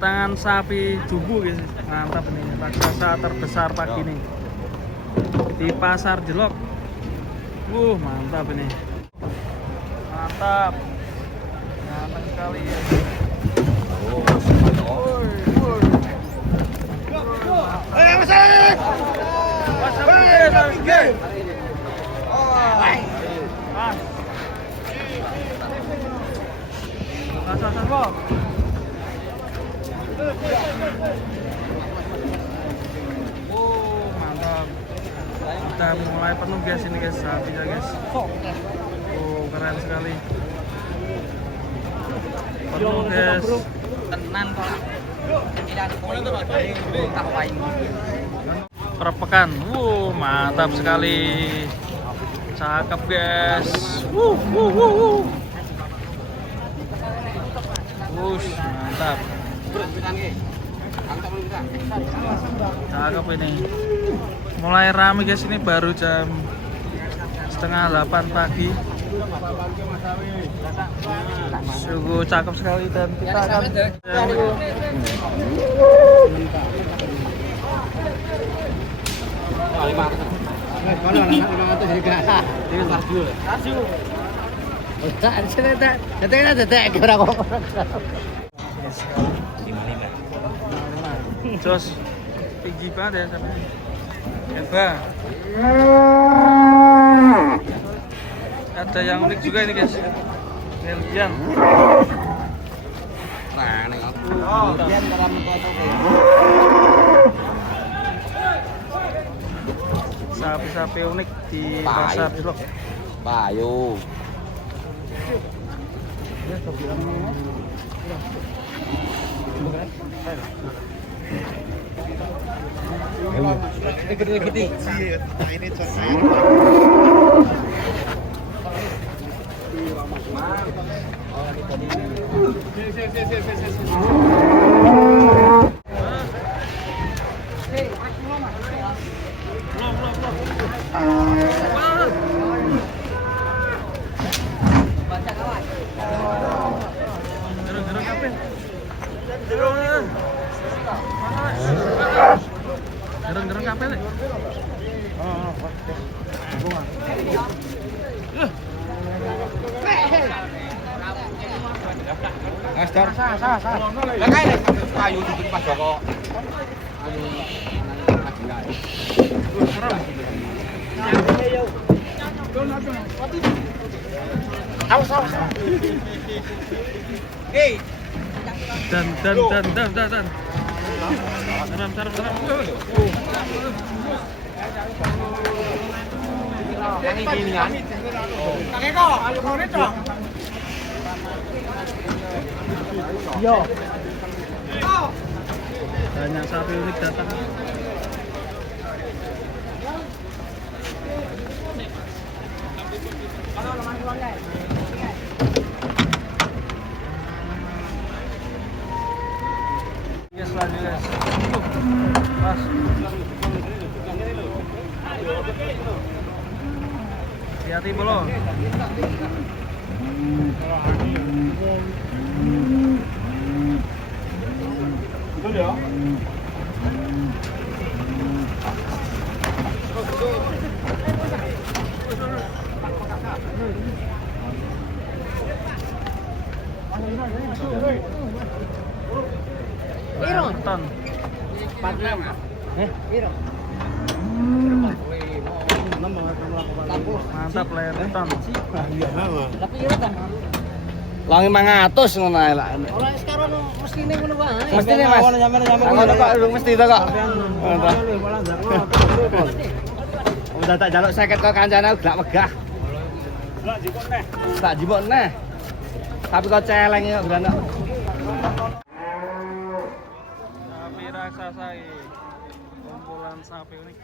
kedatangan sapi dubu guys. Mantap ini, raksasa terbesar pagi ini di pasar Jelok. Mantap ini. Mantap. Mantap sekali ya. Mantap. Udah mulai penuh guys ini guys, sapinya guys. Keren sekali. Penuh guys. Tenan kok. Perpekan. Mantap sekali. Cakep guys. Mantap. Cakep ini. Mulai rame guys, ini baru jam setengah 8 pagi. Sungguh cakep sekali dan kita akan jos tinggi banget ya sampai hebat. Ada yang unik juga ini guys, Belgian. Sapi-sapi unik di pasar Jelok. Payu. Gereng-gereng kape nih. Payu di Pak Joko. Dan. Saram. Ini kan. Yo. Banyak sapi unik datang. Yes, lagi guys. Pas. Hati-hati belum. Betul ya? Pirong ton. 46. Pirong. Mantap layar ton. Tapi iya kan. Lang 500 ngono ae lah. Ora sekarang mestine ngono wae. Mestine Mas. Ngono kok mesti to kok. Udah tak jaluk 50 kok kancane gak megah. Tak jipuk neh. Tapi kok celeng kok granak. Sapi raksasa ini. Kumpulan sapi unik.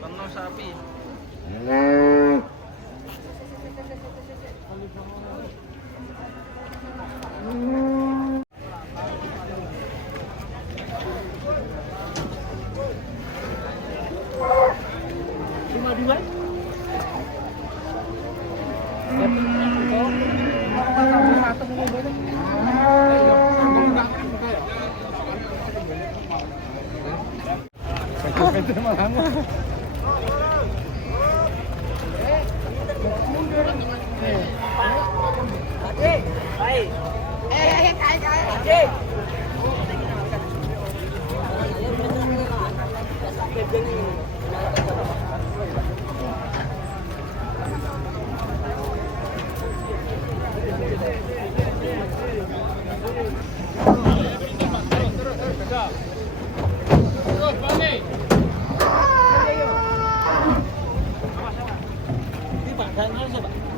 Penuh sapi. Cuma dua.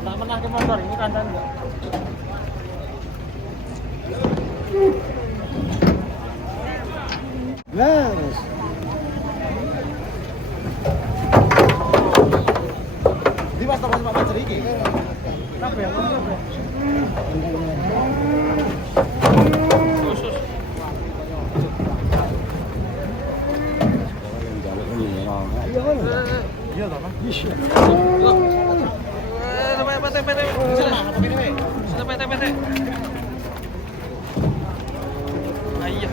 Tak pernah ke motor ini kandang enggak? Nah, di mas toko Pak Pacar iki. Kenapa ya? Khusus. Iya toh, Mas. Iya. PT. Ayah.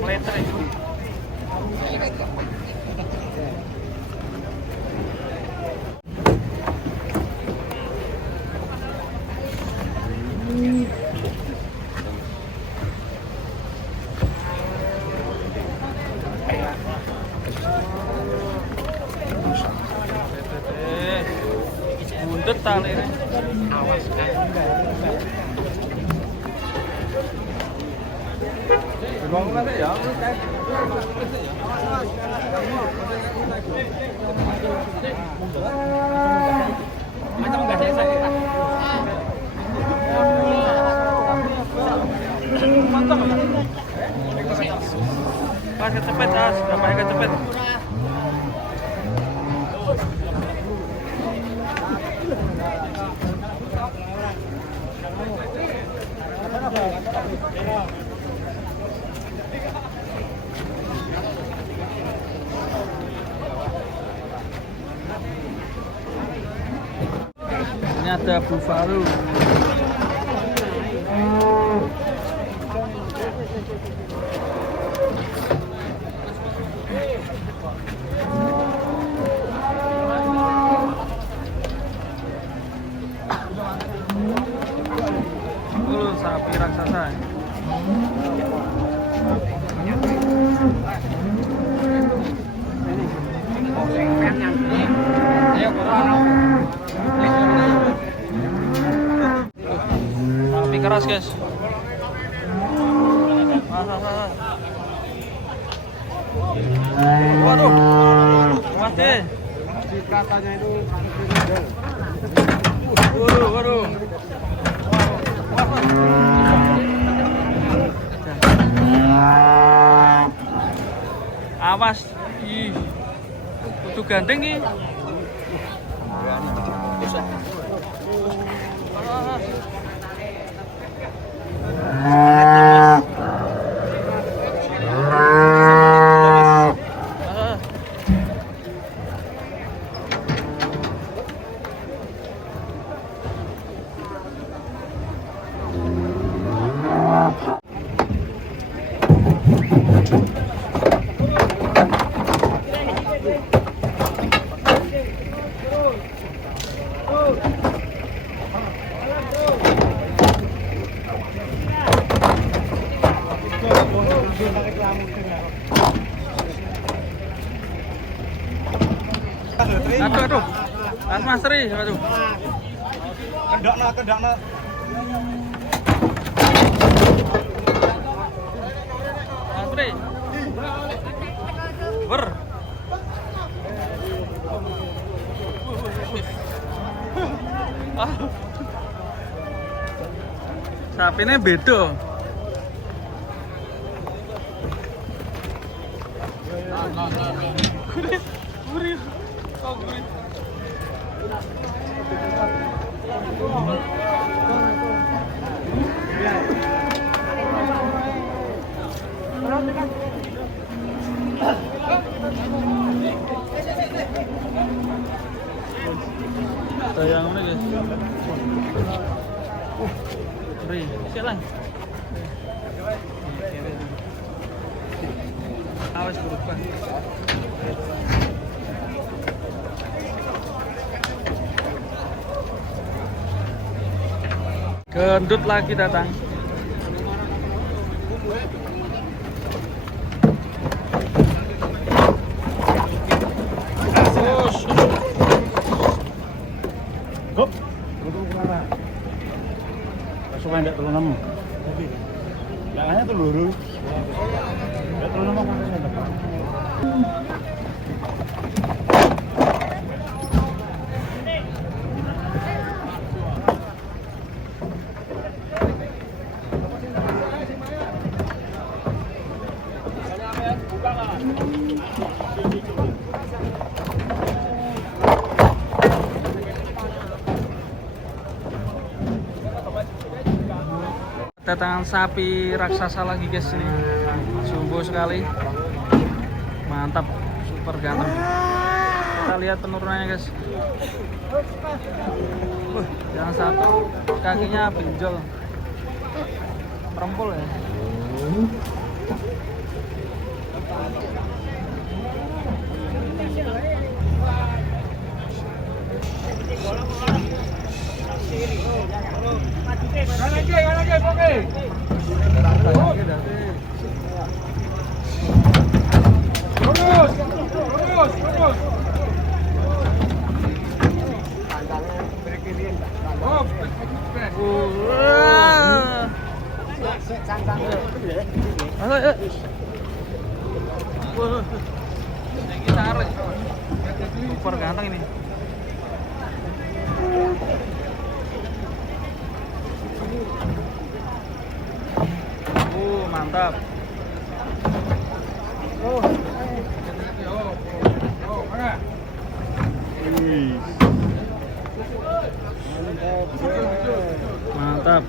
Meleter ya. Bundet tali ini. Awas kan. Bangun aja ya. Macam enggak saya. Pas kecepet, sudah pakai kecepet. Ini ada buffalo. Sapi raksasa. Sapi keras, guys. Waduh, mas deh. Katanya itu Waduh. Awas, ih, kudu gandeng nih. Aduh. Mas Tri, aduh. Kendakna. Mas Tri. Ber. Sapine beda. Gurih. Oh, gurih. Sayang mana guys? Gurih. Sialan. Awas berubah. Gendut lagi datang. Gop. Supaya tidak terlalu lama. Yang hanya telur. Tidak terlalu lama makannya depan. Kedatangan sapi raksasa lagi guys ini. Sungguh sekali. Mantap, super ganteng. Kita lihat penurunannya guys. Yang satu kakinya benjol. Perempul ya. Super ganteng ini. Mantap. Mantap.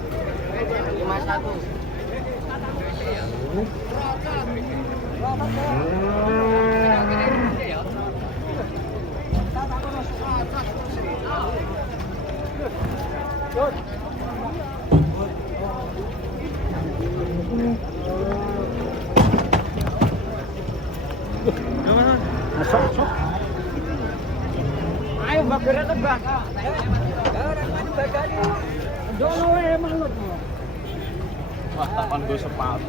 Ayo bakar tebak. Wah, takkan gue sepatu.